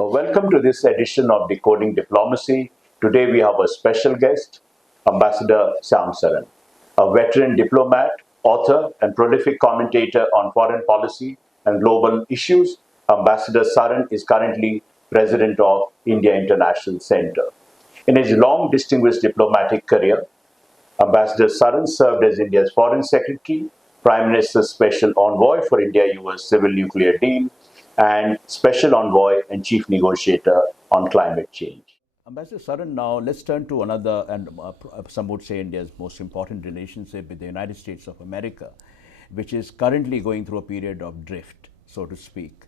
Welcome to this edition of Decoding Diplomacy. Today we have a special guest, Ambassador Shyam Saran, a veteran diplomat, author, and prolific commentator on foreign policy and global issues. Ambassador Saran is currently president of India International Center. In his long distinguished diplomatic career, Ambassador Saran served as India's Foreign Secretary, Prime Minister's Special Envoy for India-US Civil Nuclear Deal, and Special Envoy and Chief Negotiator on Climate Change. Ambassador Saran, now let's turn to another, and some would say India's most important relationship with the United States of America, which is currently going through a period of drift, so to speak.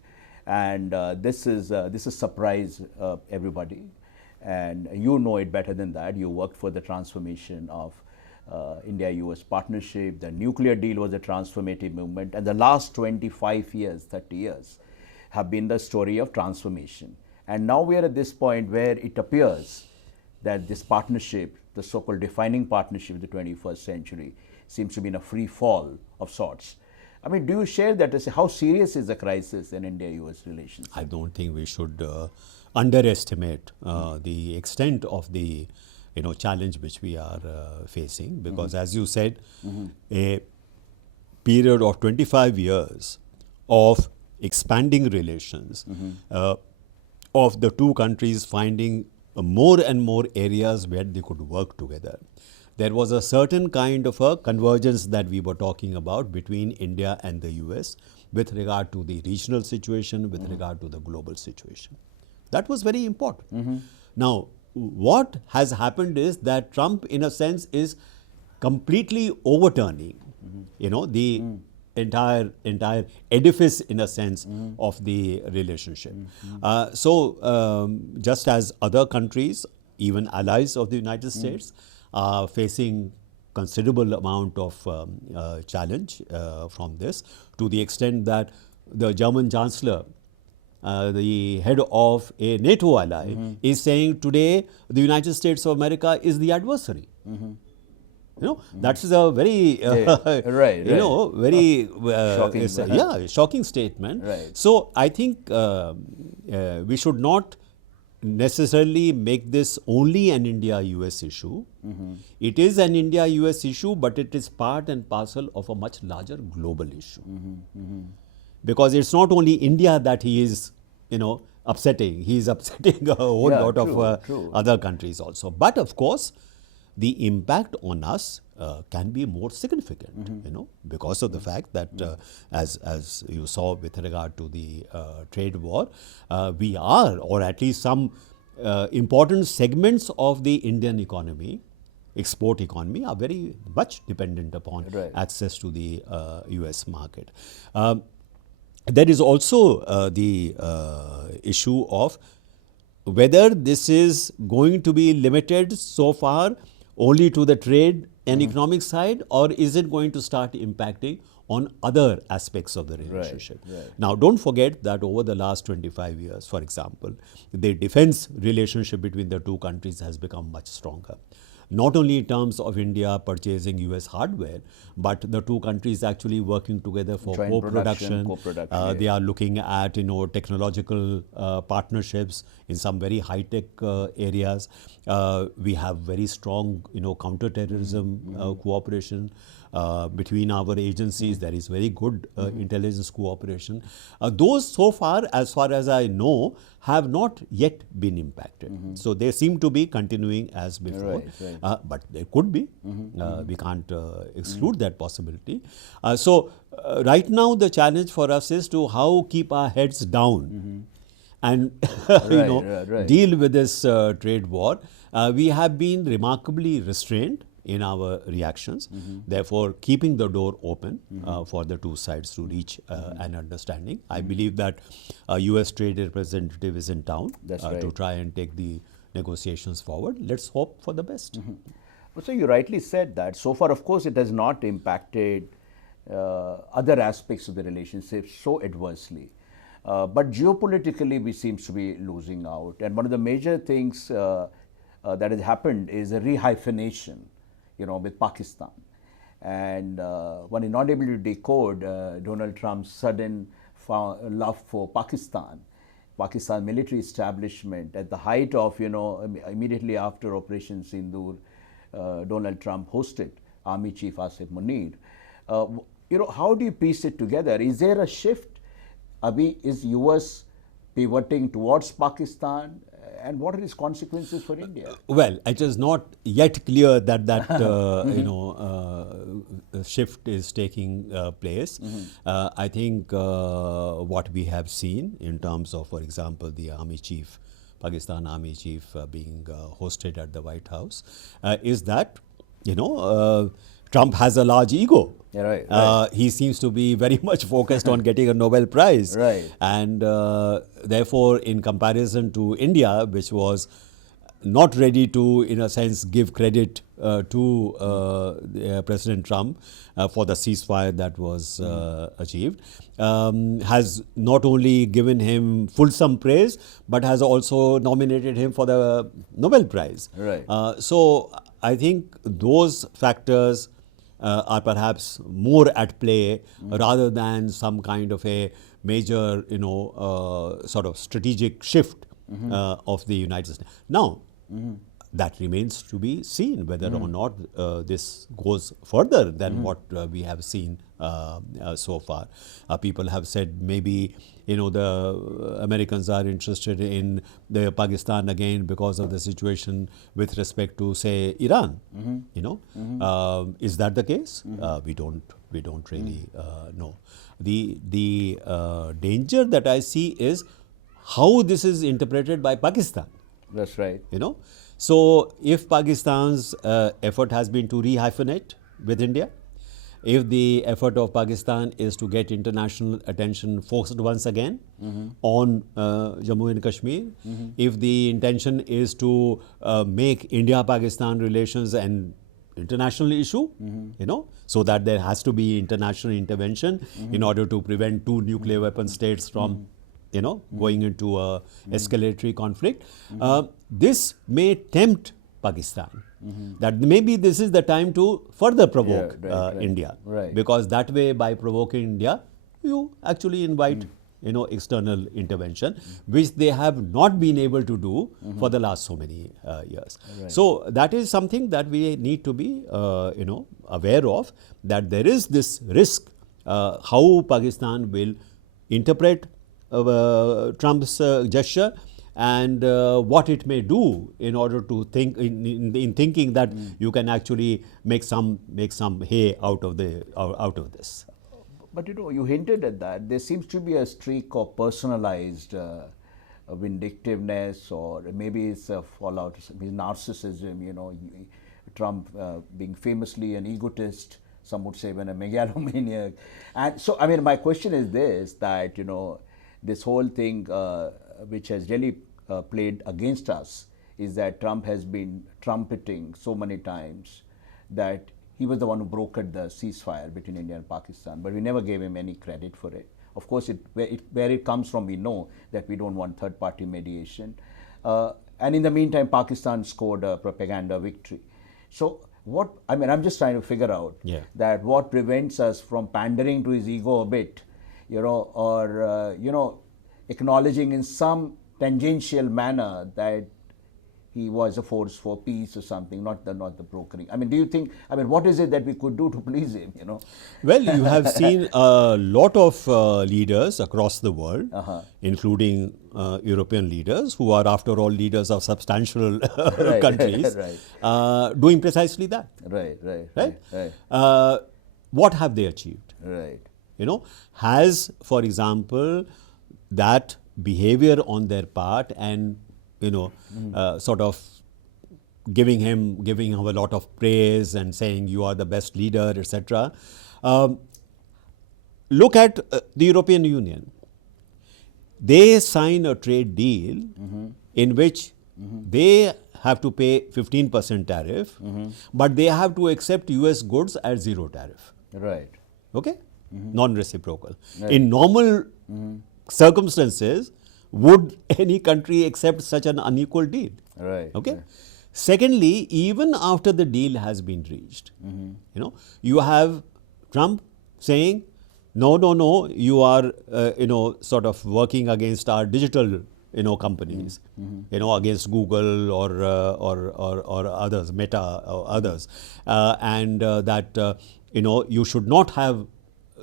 And this is surprise everybody, and you know it better than that. You worked for the transformation of India-US partnership. The nuclear deal was a transformative movement, and the last 25 years, 30 years have been the story of transformation. And now we are at this point where it appears that this partnership, the so-called defining partnership of the 21st century, seems to be in a free fall of sorts. I mean, do you share that? How serious is the crisis in India-US relations? I don't think we should underestimate the extent of the challenge which we are facing, because as you said, a period of 25 years of expanding relations, of the two countries finding more and more areas where they could work together. There was a certain kind of a convergence that we were talking about between India and the US with regard to the regional situation, with regard to the global situation. That was very important. Now, what has happened is that Trump, in a sense, is completely overturning, the entire edifice, in a sense, of the relationship. Just as other countries, even allies of the United States, are facing considerable amount of challenge from this, to the extent that the German Chancellor, the head of a NATO ally, is saying today the United States of America is the adversary. That is a very, very shocking, shocking statement. Right. So I think we should not necessarily make this only an India-US issue. It is an India-US issue, but it is part and parcel of a much larger global issue. Because it's not only India that he is, upsetting. He is upsetting a whole lot of other countries also. But of course, the impact on us can be more significant, because of the fact that, as you saw with regard to the trade war, we are, or at least some important segments of the Indian economy, export economy, are very much dependent upon access to the US market. There is also the issue of whether this is going to be limited so far only to the trade and economic side, or is it going to start impacting on other aspects of the relationship. Now, don't forget that over the last 25 years, for example, the defense relationship between the two countries has become much stronger. Not only in terms of India purchasing US hardware, but the two countries actually working together for co-production. They are looking at technological partnerships in some very high-tech areas. We have very strong counter-terrorism cooperation between our agencies. There is very good intelligence cooperation. Those so far as I know, have not yet been impacted. So they seem to be continuing as before. But there could be. We can't exclude that possibility. Right now the challenge for us is to how keep our heads down and deal with this trade war. We have been remarkably restrained in our reactions, therefore keeping the door open for the two sides to reach an understanding. I believe that a US trade representative is in town to try and take the negotiations forward. Let's hope for the best. So you rightly said that so far, of course, it has not impacted other aspects of the relationship so adversely. But geopolitically, we seem to be losing out. And one of the major things that has happened is a rehyphenation, with Pakistan. And one is not able to decode Donald Trump's sudden love for Pakistan Pakistan military establishment at the height of, immediately after Operation Sindoor, Donald Trump hosted Army Chief Asif Munir. How do you piece it together? Is there a shift? Abhi, is US pivoting towards Pakistan? And what are its consequences for India? Well, it is not yet clear that shift is taking place. I think what we have seen in terms of, for example, the army chief, Pakistan army chief being hosted at the White House, is that Trump has a large ego. Yeah, right. He seems to be very much focused on getting a Nobel Prize. Right. And therefore, in comparison to India, which was not ready to, in a sense, give credit to President Trump for the ceasefire that was achieved, has not only given him fulsome praise, but has also nominated him for the Nobel Prize. Right. So I think those factors are perhaps more at play rather than some kind of a major, sort of strategic shift of the United States. Now, that remains to be seen whether or not this goes further than what we have seen so far. People have said maybe the Americans are interested in the Pakistan again because of the situation with respect to, say, Iran. Is that the case? We don't really know. The danger that I see is how this is interpreted by Pakistan. That's right. So if Pakistan's effort has been to rehyphenate with India, if the effort of Pakistan is to get international attention focused once again on Jammu and Kashmir, if the intention is to make India-Pakistan relations an international issue, so that there has to be international intervention in order to prevent two nuclear weapon states from going into a escalatory conflict. This may tempt Pakistan. That maybe this is the time to further provoke India. Right. Because that way, by provoking India, you actually invite external intervention, which they have not been able to do for the last so many years. Right. So that is something that we need to be aware of, that there is this risk how Pakistan will interpret Trump's gesture and what it may do in order to think in thinking that you can actually make some hay out of this. But you hinted at that. There seems to be a streak of personalized vindictiveness, or maybe it's a fallout of narcissism. Trump being famously an egotist, some would say even a megalomaniac. And so, my question is this: that this whole thing, which has really played against us, is that Trump has been trumpeting so many times that he was the one who brokered the ceasefire between India and Pakistan, but we never gave him any credit for it. Of course, where it comes from, we know that we don't want third-party mediation. And in the meantime, Pakistan scored a propaganda victory. So I'm just trying to figure out that what prevents us from pandering to his ego a bit, or acknowledging in some tangential manner that he was a force for peace or something, not the brokering. Do you think? What is it that we could do to please him? Well, you have seen a lot of leaders across the world, including European leaders, who are, after all, leaders of substantial countries, doing precisely that. Right. What have they achieved? Right. Has, for example, that behavior on their part and sort of giving him a lot of praise and saying you are the best leader, etc. Look at the European Union. They sign a trade deal in which they have to pay 15% tariff, but they have to accept US goods at zero tariff. Right. Okay? Non-reciprocal. Right. In normal circumstances, would any country accept such an unequal deal? Right. Okay. Right. Secondly, even after the deal has been reached, you have Trump saying no, you are, sort of working against our digital, companies, against Google or others, Meta or others, and that, you should not have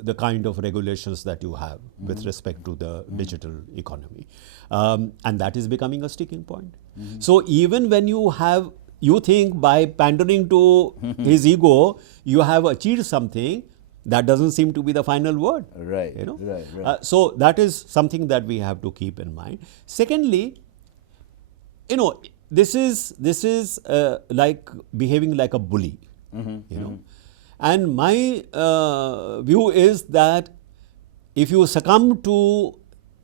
the kind of regulations that you have with respect to the digital economy. And that is becoming a sticking point. So even when you think by pandering to his ego, you have achieved something, that doesn't seem to be the final word. Right, right. So that is something that we have to keep in mind. Secondly, this is like behaving like a bully, and my view is that if you succumb to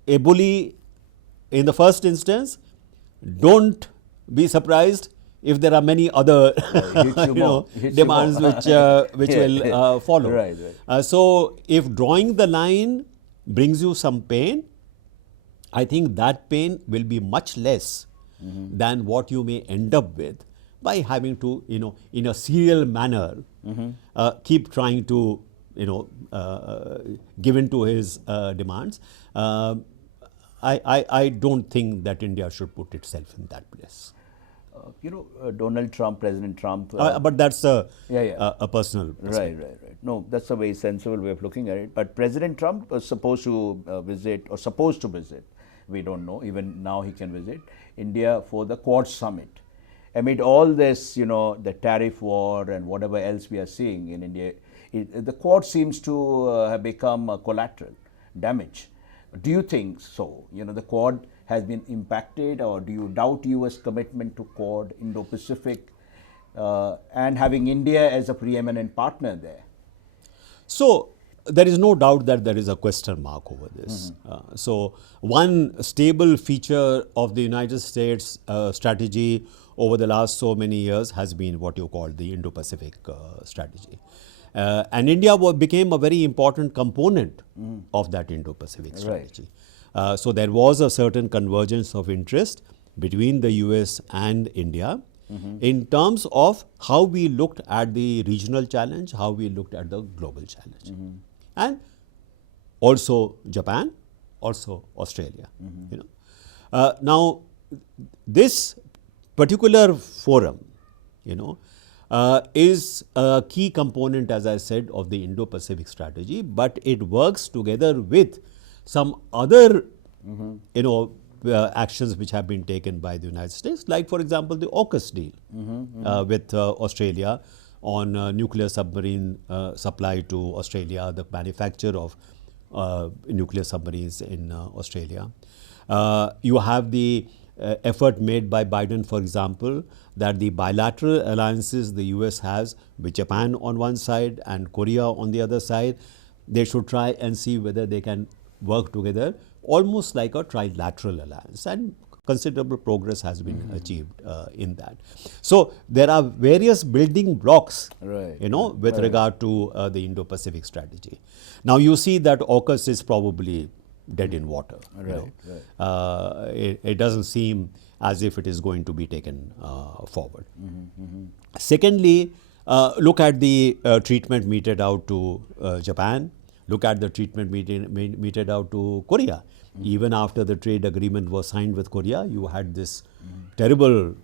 a bully in the first instance, don't be surprised if there are many other demands which will follow. Right. So if drawing the line brings you some pain, I think that pain will be much less than what you may end up with by having to, in a serial manner, keep trying to, give in to his demands. I don't think that India should put itself in that place. Donald Trump, President Trump. But that's a personal perspective. Right. No, that's a very sensible way of looking at it. But President Trump was supposed to visit, we don't know, even now he can visit, India for the Quad Summit. Amid all this, the tariff war and whatever else we are seeing in India, the Quad seems to have become a collateral damage. Do you think so? The Quad has been impacted, or do you doubt US commitment to Quad, Indo-Pacific, and having India as a preeminent partner there? So there is no doubt that there is a question mark over this. So one stable feature of the United States strategy over the last so many years has been what you call the Indo-Pacific strategy. And India became a very important component of that Indo-Pacific strategy. So there was a certain convergence of interest between the US and India in terms of how we looked at the regional challenge, how we looked at the global challenge. And also Japan, also Australia. Now, this particular forum, is a key component, as I said, of the Indo-Pacific strategy, but it works together with some other, actions which have been taken by the United States, like, for example, the AUKUS deal with Australia on nuclear submarine supply to Australia, the manufacture of nuclear submarines in Australia. You have the effort made by Biden, for example, that the bilateral alliances the US has with Japan on one side and Korea on the other side, they should try and see whether they can work together almost like a trilateral alliance, and considerable progress has been achieved in that. So there are various building blocks, with regard to the Indo-Pacific strategy. Now you see that AUKUS is probably dead in water. It doesn't seem as if it is going to be taken forward. Secondly, look at the treatment meted out to Japan. Look at the treatment meted out to Korea. Even after the trade agreement was signed with Korea, you had this terrible,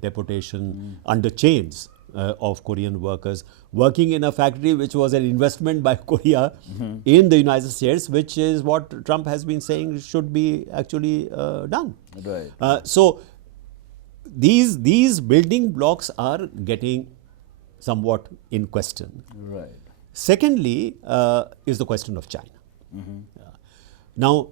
deportation under chains of Korean workers working in a factory which was an investment by Korea in the United States, which is what Trump has been saying should be actually done. So these building blocks are getting somewhat in question. Secondly, is the question of China. Now,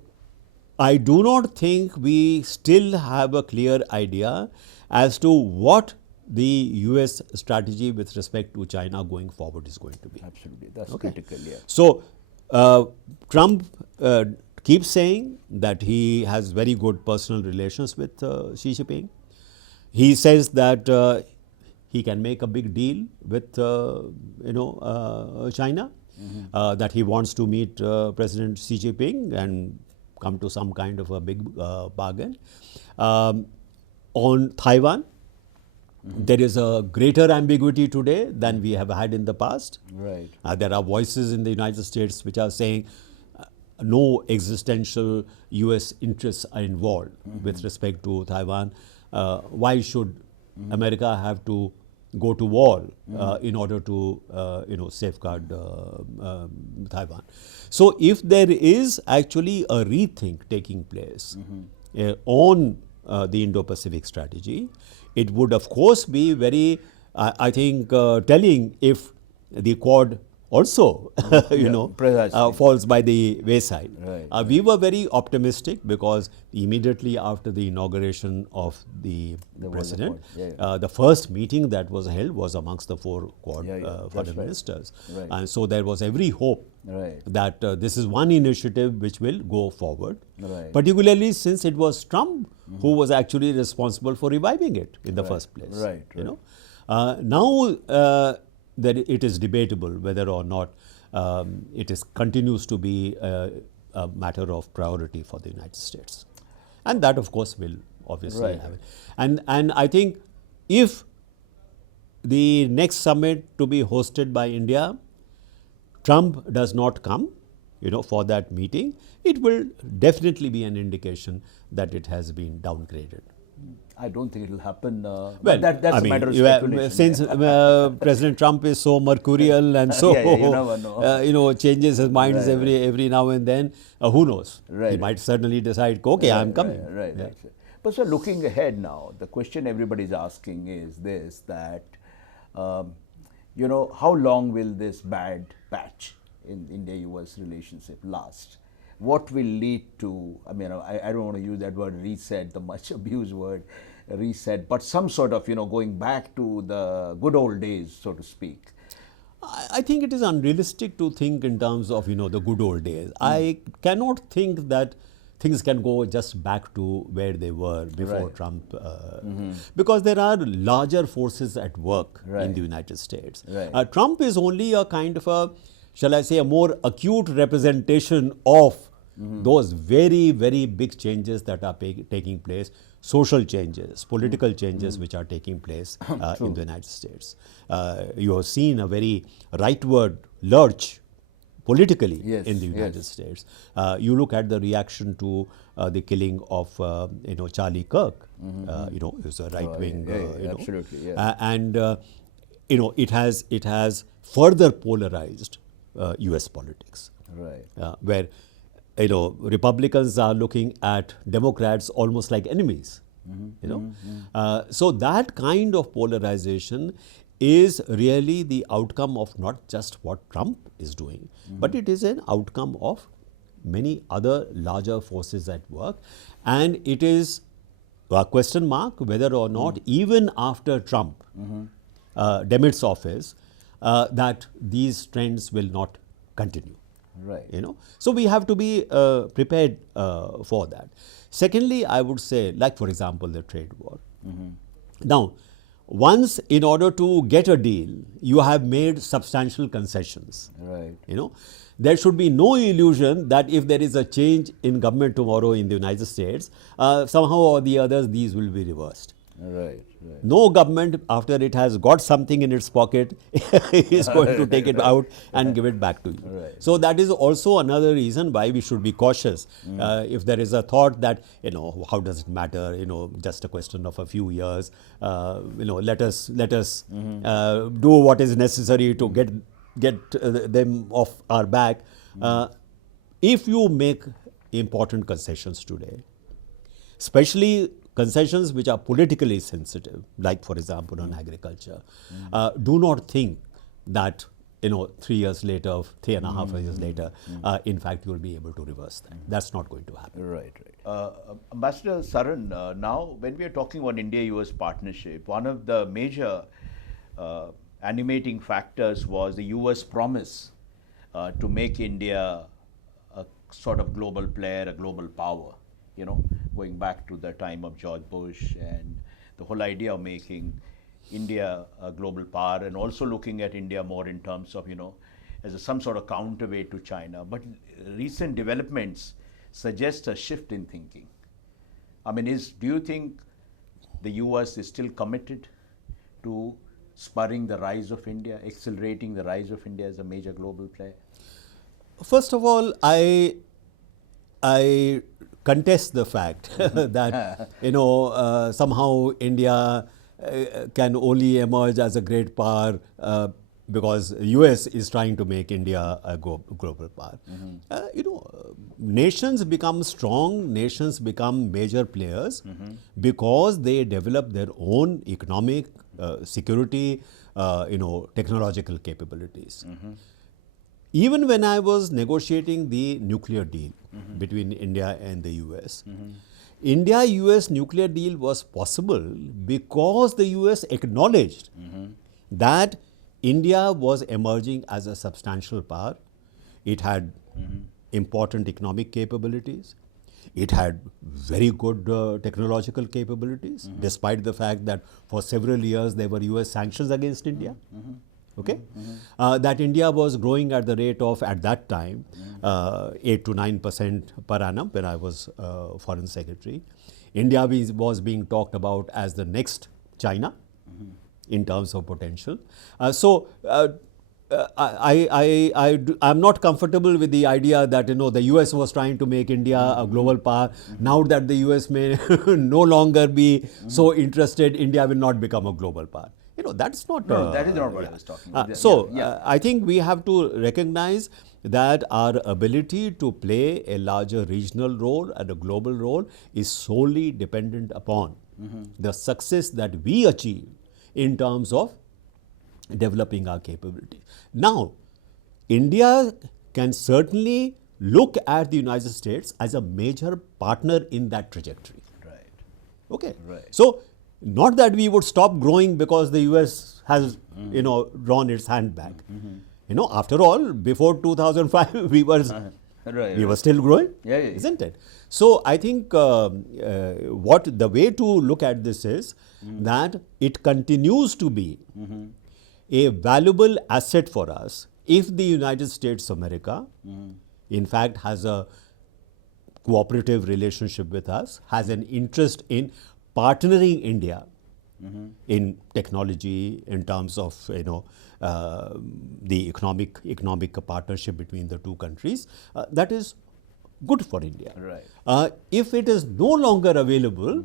I do not think we still have a clear idea as to what the US strategy with respect to China going forward is going to be. Absolutely, that's critical, So, Trump keeps saying that he has very good personal relations with Xi Jinping. He says that he can make a big deal with China, that he wants to meet President Xi Jinping and come to some kind of a big bargain. On Taiwan, There is a greater ambiguity today than we have had in the past. Right. There are voices in the United States which are saying no existential US interests are involved with respect to Taiwan. Why should America have to go to war in order to safeguard Taiwan? So if there is actually a rethink taking place on the Indo-Pacific strategy, it would of course be very, I think, telling if the Quad also, precisely. falls by the wayside. Right, We were very optimistic because immediately after the inauguration of the president, Quad. the first meeting that was held was amongst the 4 Quad That's foreign right. ministers. Right. And so there was every hope Right. that this is one initiative which will go forward, Right. particularly since it was Trump who was actually responsible for reviving it in the first place. Right, Now, that it is debatable whether or not it continues to be a matter of priority for the United States. And that, of course, will obviously Right. have it. And I think if the next summit to be hosted by India, Trump does not come, for that meeting, it will definitely be an indication that it has been downgraded. I don't think it will happen. Well, that's I a mean, matter of you have- speculation. since President Trump is so mercurial and so you never know. changes his minds Right, every now and then, who knows? He Right. might certainly decide, okay, I'm coming. Right. Yeah. That's it. But so looking ahead now, the question everybody's asking is this: that how long will this bad patch in India-US relationship last? What will lead to? I mean, I don't want to use that word reset, the much abused word reset, but some sort of going back to the good old days, so to speak. I think it is unrealistic to think in terms of the good old days. I cannot think that things can go just back to where they were before Right. Trump, because there are larger forces at work in Right. the United States. Right. Trump is only a kind of a, shall I say, a more acute representation of those very, very big changes that are taking place, social changes, political changes which are taking place in the United States. You have seen a very rightward lurch politically Yes, in the United yes. States. You look at the reaction to the killing of Charlie Kirk, who's a right wing, absolutely, yeah. and it has further polarized U.S. politics, Right. where Republicans are looking at Democrats almost like enemies. So that kind of polarization is really the outcome of not just what Trump is doing, but it is an outcome of many other larger forces at work, and it is a question mark whether or not even after Trump demits office, that these trends will not continue. Right. So we have to be prepared for that. Secondly, I would say, like for example, the trade war. Now, once in order to get a deal, you have made substantial concessions. Right. There should be no illusion that if there is a change in government tomorrow in the United States, somehow or the others, these will be reversed. Right. Right. No government, after it has got something in its pocket, is going to take it out and give it back to you. Right. So that is also another reason why we should be cautious. If there is a thought that, how does it matter, just a question of a few years, let us do what is necessary to get them off our back. If you make important concessions today, especially concessions which are politically sensitive, like for example on agriculture, do not think that 3 years later, 3.5 years later, in fact you will be able to reverse that. That's not going to happen. Right. Ambassador Saran, now when we are talking about India-US partnership, one of the major animating factors was the US promise to make India a sort of global player, a global power. Going back to the time of George Bush, and the whole idea of making India a global power, and also looking at India more in terms of, as some sort of counterweight to China. But recent developments suggest a shift in thinking. I mean, do you think the US is still committed to spurring the rise of India, accelerating the rise of India as a major global player? First of all, I contest the fact that somehow India can only emerge as a great power because US is trying to make India a global power. Nations become strong, nations become major players because they develop their own economic, security, technological capabilities. Even when I was negotiating the nuclear deal between India and the US, India-US nuclear deal was possible because the US acknowledged that India was emerging as a substantial power. It had important economic capabilities. It had very good technological capabilities, despite the fact that for several years there were US sanctions against India. Okay, that India was growing at the rate of, at that time, 8 to 9% per annum when I was Foreign Secretary. India was being talked about as the next China in terms of potential. I'm not comfortable with the idea that the US was trying to make India a global power. Now that the US may no longer be so interested, India will not become a global power. That's not. No, that is not what I was talking about. I think we have to recognize that our ability to play a larger regional role and a global role is solely dependent upon the success that we achieve in terms of developing our capability. Now, India can certainly look at the United States as a major partner in that trajectory. Right. Okay. Right. So, not that we would stop growing because the US has, drawn its hand back. After all, before 2005, we were still growing, isn't it? So, I think the way to look at this is that it continues to be a valuable asset for us if the United States of America, in fact, has a cooperative relationship with us, has an interest in partnering India in technology, in terms of the economic partnership between the two countries. That is good for India. Right. If it is no longer available,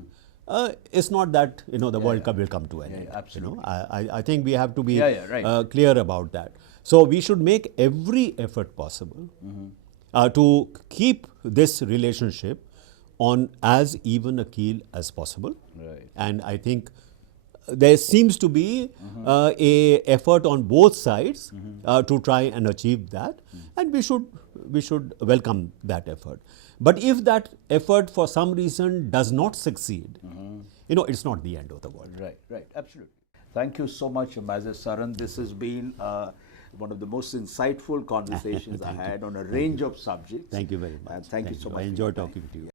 it's not that the World Cup will come to an end. Absolutely. I think we have to be right. clear about that. So we should make every effort possible to keep this relationship on as even a keel as possible. Right. And I think there seems to be a effort on both sides to try and achieve that, and we should welcome that effort. But if that effort for some reason does not succeed, it's not the end of the world. Right, absolutely. Thank you so much, Manish Saran. This has been one of the most insightful conversations I had on a range of subjects. Thank you very much. And thank you so much. I enjoyed talking to you.